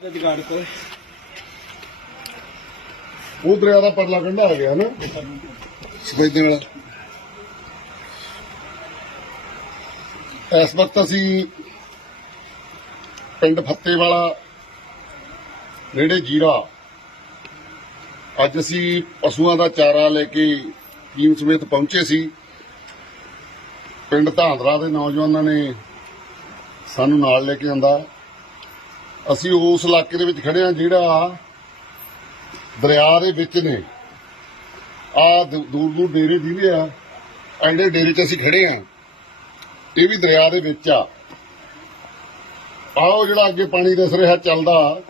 ਜਗਾੜ ਤੇ ਉਹ ਦਰਿਆ ਦਾ ਪਰਲਾ ਕੰਢਾ ਆ ਗਿਆ ਨਾ। ਸਫੈਦੇ ਵਾਲਾ। ਇਸ ਵਕਤ ਅਸੀਂ ਪਿੰਡ ਫੱਤੇ ਵਾਲਾ ਨੇੜੇ ਜੀਰਾ। ਅੱਜ ਅਸੀਂ ਪਸ਼ੂਆਂ ਦਾ ਚਾਰਾ ਲੈ ਕੇ ਟੀਮ ਸਮੇਤ ਪਹੁੰਚੇ ਸੀ। ਪਿੰਡ ਧਾਂਦਰਾ ਦੇ ਨੌਜਵਾਨਾਂ ਨੇ ਸਾਨੂੰ ਨਾਲ ਲੈ ਕੇ ਆਂਦਾ। ਅਸੀਂ ਉਸ ਇਲਾਕੇ ਦੇ ਵਿੱਚ ਖੜੇ ਆ ਜਿਹੜਾ ਦਰਿਆ ਦੇ ਵਿੱਚ ਨੇ। ਆ ਦੂਰ ਦੂਰ ਡੇਰੇ ਦਿਖਦੇ ਆ ਐਂਡੇ ਡੇਰੇ 'ਚ ਅਸੀਂ ਖੜੇ ਆ ਇਹ ਵੀ ਦਰਿਆ ਦੇ ਵਿੱਚ ਆ। ਆਓ ਜਿਹੜਾ ਅੱਗੇ ਪਾਣੀ ਦਿਸ ਰਿਹਾ, ਚੱਲਦਾ,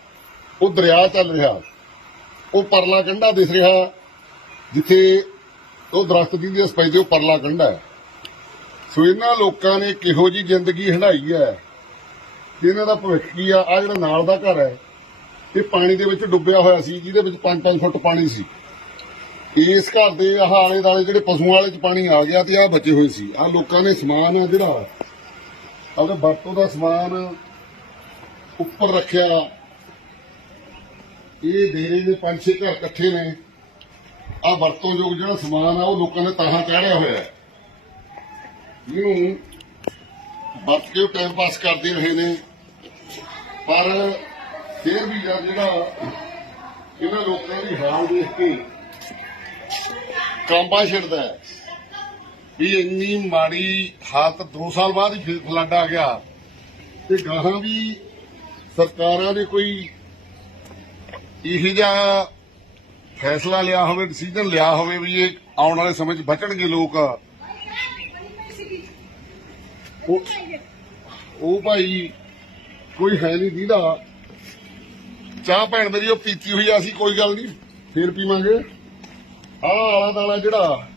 ਉਹ ਦਰਿਆ ਚੱਲ ਰਿਹਾ। ਉਹ ਪਰਲਾ ਕੰਢਾ ਦਿਸ ਰਿਹਾ, ਜਿੱਥੇ ਉਹ ਦਰਖਤ ਦੀ ਦੇ ਸਪੈਦੇ ਉਹ ਪਰਲਾ ਕੰਢਾ ਸੋ ਇਹਨਾਂ ਲੋਕਾਂ ਨੇ ਕਿਹੋ ਜੀ ਜ਼ਿੰਦਗੀ ਹੰਡਾਈ ਹੈ? ਕਿ ਇਹਨਾਂ ਦਾ ਭਵਿੱਖ ਕੀ ਆ? ਆ ਜਿਹੜਾ ਨਾਲ ਦਾ ਘਰ ਹੈ, ਇਹ ਪਾਣੀ ਦੇ ਵਿੱਚ ਡੁੱਬਿਆ ਹੋਇਆ ਸੀ, ਜਿਹਦੇ ਵਿੱਚ 5-5 ਫੁੱਟ ਪਾਣੀ ਸੀ। ਇਸ ਘਰ ਦੇ ਆਹ ਆਲੇ ਦਾਲੇ ਜਿਹੜੇ ਪਸ਼ੂਆਂ ਵਾਲੇ ਚ ਪਾਣੀ ਆ ਗਿਆ ਤੇ ਆ ਬਚੇ ਹੋਏ ਸੀ। ਆ ਲੋਕਾਂ ਨੇ ਸਮਾਨ ਜਿਹੜਾ ਆਪਣਾ ਵਰਤੋਂ ਦਾ ਸਮਾਨ ਉੱਪਰ ਰੱਖਿਆ। ਇਹ ਡੇਰੇ ਦੇ ਪੰਜ ਛੇ ਘਰ ਇਕੱਠੇ ਨੇ। ਆ ਵਰਤੋਂ ਯੋਗ ਜਿਹੜਾ ਸਮਾਨ ਆ, ਉਹ ਲੋਕਾਂ ਨੇ ਤਾਹਾਂ ਚਾੜਿਆ ਹੋਇਆ ਹੈ। ਇਹਨੂੰ ਵਰਤ ਕੇ ਟਾਈਮ ਪਾਸ ਕਰਦੇ ਰਹੇ ਨੇ। ਪਰ ਫਿਰ ਵੀ ਜਦ ਜਿਹੜਾ ਇਹਨਾਂ ਲੋਕਾਂ ਦੀ ਹਾਲ ਦੇਖ ਕੇ ਕਾਂਬਾ ਛਿੜਦਾ ਹੈ ਵੀ ਇੰਨੀ ਮਾੜੀ ਹਾਲਤ 2 ਸਾਲ ਬਾਅਦ ਹੀ ਫਿਰ ਫਲੱਡ ਆ ਗਿਆ ਤੇ ਗਾਹਾਂ ਵੀ ਸਰਕਾਰਾਂ ਨੇ ਕੋਈ ਇਹੋ ਜਿਹਾ ਫੈਸਲਾ ਲਿਆ ਹੋਵੇ ਡਿਸੀਜਨ ਲਿਆ ਹੋਵੇ ਵੀ ਇਹ ਆਉਣ ਵਾਲੇ ਸਮੇਂ 'ਚ ਬਚਣਗੇ ਲੋਕ। ਉਹ ਭਾਈ ਕੋਈ ਹੈ ਨਹੀਂ ਦੀਦਾ। ਚਾਹ ਭੈਣ ਮੇਰੀ ਉਹ ਪੀਤੀ ਹੋਈ ਆ, ਅਸੀਂ ਕੋਈ ਗੱਲ ਨਹੀਂ, ਫੇਰ ਪੀਵਾਂਗੇ। ਆਹ ਆਲਾ ਦਾਲਾ ਜਿਹੜਾ,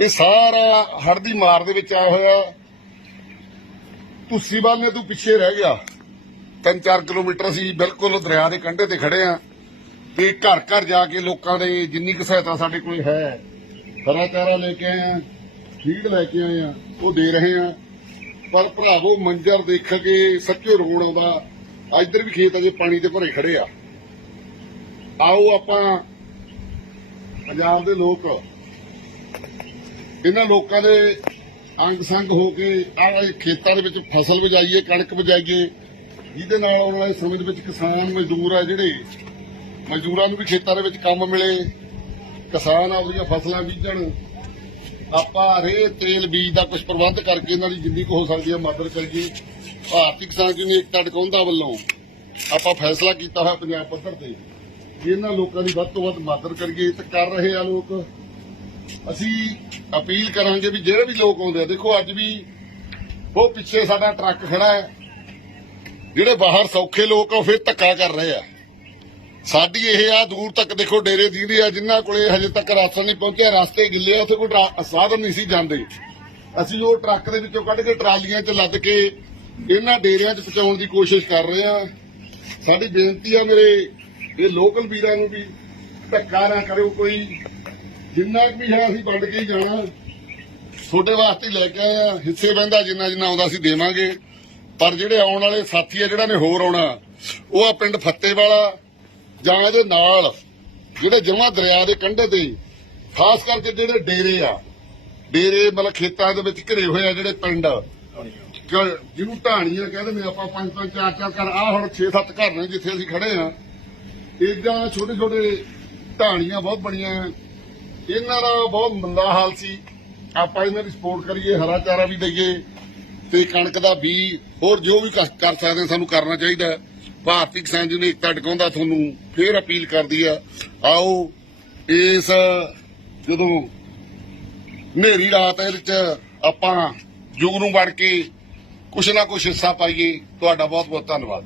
ਇਹ ਸਾਰਾ ਹੜ ਦੀ ਮਾਰ ਦੇ ਵਿੱਚ ਆਇਆ ਹੋਇਆ। ਤੁਸੀਂ ਵੱਲ ਨੇ ਤੂੰ ਪਿੱਛੇ ਰਹਿ ਗਿਆ। 3-4 ਕਿਲੋਮੀਟਰ ਅਸੀਂ ਬਿਲਕੁਲ ਦਰਿਆ ਦੇ ਕੰਢੇ ਤੇ ਖੜੇ ਆ। ਤੇ ਘਰ ਘਰ ਜਾ ਕੇ ਲੋਕਾਂ ਦੇ ਜਿੰਨੀ ਕੁ ਸਹਾਇਤਾ ਸਾਡੇ ਕੋਲ ਹੈ ਹਰਾ ਚਾਰਾ ਲੈ ਕੇ ਆਏ ਆ, ਫੀਡ ਲੈ ਕੇ ਆਏ ਆ, ਉਹ ਦੇ ਰਹੇ ਆ। ਪਰ ਭਰਾਵੋ ਮੰਜ਼ਰ ਦੇਖ ਕੇ ਸੱਚੋ ਰੋਣ ਆਉਂਦਾ। ਇਧਰ ਵੀ ਖੇਤ ਅਜੇ ਪਾਣੀ ਦੇ ਭਰੇ ਖੜੇ ਆ। ਆਓ ਆਪਾਂ ਪੰਜਾਬ ਦੇ ਲੋਕ, ਇਹਨਾਂ ਲੋਕਾਂ ਦੇ ਅੰਗ ਸੰਗ ਹੋ ਕੇ ਆ ਖੇਤਾਂ ਦੇ ਵਿੱਚ ਫਸਲ ਵਜਾਈਏ ਕਣਕ ਵਜਾਈਏ ਜਿਹਦੇ ਨਾਲ ਆਉਣ ਵਾਲੇ ਸਮੇਂ ਦੇ ਵਿੱਚ ਕਿਸਾਨ ਮਜ਼ਦੂਰ ਆ ਜਿਹੜੇ, ਮਜ਼ਦੂਰਾਂ ਨੂੰ ਵੀ ਖੇਤਾਂ ਦੇ ਵਿੱਚ ਕੰਮ ਮਿਲੇ, ਕਿਸਾਨ ਆਪਣੀਆਂ ਫਸਲਾਂ ਬੀਜਣ ਆਪਾਂ ਰੇ ਤੇਲ ਬੀਜ ਦਾ ਕੁਝ ਪ੍ਰਬੰਧ ਕਰਕੇ ਇਹਨਾਂ ਦੀ ਜਿੰਨੀ ਕੁ ਹੋ ਸਕਦੀ ਹੈ ਮਦਦ ਕਰੀਏ। ਭਾਰਤੀ ਕਿਸਾਨ ਯੂਨੀਅਨ ਏਕਤਾ ਟਕਾਉਂਦਾ ਵੱਲੋਂ ਆਪਾਂ ਫੈਸਲਾ ਕੀਤਾ ਹੋਇਆ ਪੰਜਾਬ ਪੱਧਰ ਤੇ ਇਹਨਾਂ ਲੋਕਾਂ ਦੀ ਵੱਧ ਤੋਂ ਵੱਧ ਮਦਦ ਕਰੀਏ ਤੇ ਕਰ ਰਹੇ ਆ ਲੋਕ। ਅਸੀਂ ਅਪੀਲ ਕਰਾਂਗੇ ਵੀ ਜਿਹੜੇ ਵੀ ਲੋਕ ਆਉਂਦੇ ਆ, ਦੇਖੋ ਅੱਜ ਵੀ ਉਹ ਪਿੱਛੇ ਸਾਡਾ ਟਰੱਕ ਖੜਾ ਹੈ। ਜਿਹੜੇ ਬਾਹਰ ਸੌਖੇ ਲੋਕ ਆ, ਉਹ ਫਿਰ ਧੱਕਾ ਕਰ ਰਹੇ ਆ। ਸਾਡੀ ਇਹ ਆ, ਦੂਰ ਤੱਕ ਦੇਖੋ ਡੇਰੇ ਦੀਦੇ ਆ, ਜਿਨ੍ਹਾਂ ਕੋਲੇ ਹਜੇ ਤੱਕ ਰਾਸ਼ਨ ਨਹੀਂ ਪਹੁੰਚਿਆ, ਰਸਤੇ ਗਿੱਲੇ ਆ, ਉੱਥੇ ਕੋਈ ਸਾਧਨ ਨਹੀਂ ਸੀ ਜਾਂਦੇ। ਅਸੀਂ ਉਹ ਟਰੱਕ ਦੇ ਵਿੱਚੋਂ ਕੱਢ ਕੇ ਟਰਾਲੀਆਂ 'ਚ ਲੱਦ ਕੇ ਇਹਨਾਂ ਡੇਰਿਆਂ 'ਚ ਪਹੁੰਚਾਉਣ ਦੀ ਕੋਸ਼ਿਸ਼ ਕਰ ਰਹੇ ਆ ਸਾਡੀ ਬੇਨਤੀ ਆ ਮੇਰੇ ਇਹ ਲੋਕਲ ਵੀਰਾਂ ਨੂੰ ਵੀ ਧੱਕਾ ਨਾ ਕਰਿਓ ਕੋਈ। ਜਿੰਨਾ ਵੀ ਹੈ, ਅਸੀਂ ਵੰਡ ਕੇ ਜਾਣਾ। ਤੁਹਾਡੇ ਵਾਸਤੇ ਲੈ ਕੇ ਆਏ ਆ ਹਿੱਸੇ ਬੰਦਾ ਜਿੰਨਾ ਜਿੰਨਾ ਆਉਂਦਾ, ਅਸੀਂ ਦੇਵਾਂਗੇ। ਪਰ ਜਿਹੜੇ ਆਉਣ ਵਾਲੇ ਸਾਥੀ ਆ, ਜਿਹੜਾ ਨੇ ਹੋਰ ਆਉਣਾ, ਉਹ ਆ ਪਿੰਡ ਫੱਤੇ ਵਾਲਾ ਜਾਂ ਇਹਦੇ ਨਾਲ ਜਿਹੜੇ ਜਮਾ ਦਰਿਆ ਦੇ ਕੰਢੇ ਤੇ, ਖਾਸ ਕਰਕੇ ਜਿਹੜੇ ਡੇਰੇ ਆ, ਡੇਰੇ ਮਤਲਬ ਖੇਤਾਂ ਦੇ ਵਿੱਚ ਘਿਰੇ ਹੋਏ ਆ ਜਿਹੜੇ ਪਿੰਡ। ਜਿਹਨੂੰ ਢਾਣੀਆਂ ਕਹਿੰਦੇ ਨੇ ਆਪਾਂ ਪੰਜ ਪੰਜ, ਚਾਰ ਚਾਰ ਘਰ ਆ ਹੁਣ 6-7 ਘਰ ਨੇ ਜਿੱਥੇ ਅਸੀਂ ਖੜੇ ਆ। ਇਦਾਂ ਛੋਟੇ ਛੋਟੇ ਢਾਣੀਆਂ ਬਹੁਤ ਬਣੀਆਂ ਇਹਨਾਂ ਦਾ ਬਹੁਤ ਮੰਦਾ ਹਾਲ ਸੀ। ਆਪਾਂ ਇਹਨਾਂ ਦੀ ਸਪੋਰਟ ਕਰੀਏ, ਹਰਾ ਚਾਰਾ ਵੀ ਦਈਏ ਤੇ ਕਣਕ ਦਾ ਬੀ ਹੋਰ ਜੋ ਵੀ ਕਰ ਸਕਦੇ ਹਾਂ ਸਾਨੂੰ ਕਰਨਾ ਚਾਹੀਦਾ। ਭਾਰਤੀ ਕਿਸਾਨ ਜੀ ਨੇ ਏਕਤਾ ਟਿਕਾਉਂਦਾ ਤੁਹਾਨੂੰ ਫੇਰ ਅਪੀਲ ਕਰਦੀ ਆ, ਆਓ ਇਸ ਜਦੋਂ ਹਨੇਰੀ ਰਾਤ ਦੇ ਵਿੱਚ ਆਪਾਂ ਯੁੱਗ ਨੂੰ ਵੜ ਕੇ ਕੁਛ ਨਾ ਕੁਛ ਹਿੱਸਾ ਪਾਈਏ, ਤੁਹਾਡਾ ਬਹੁਤ ਬਹੁਤ ਧੰਨਵਾਦ।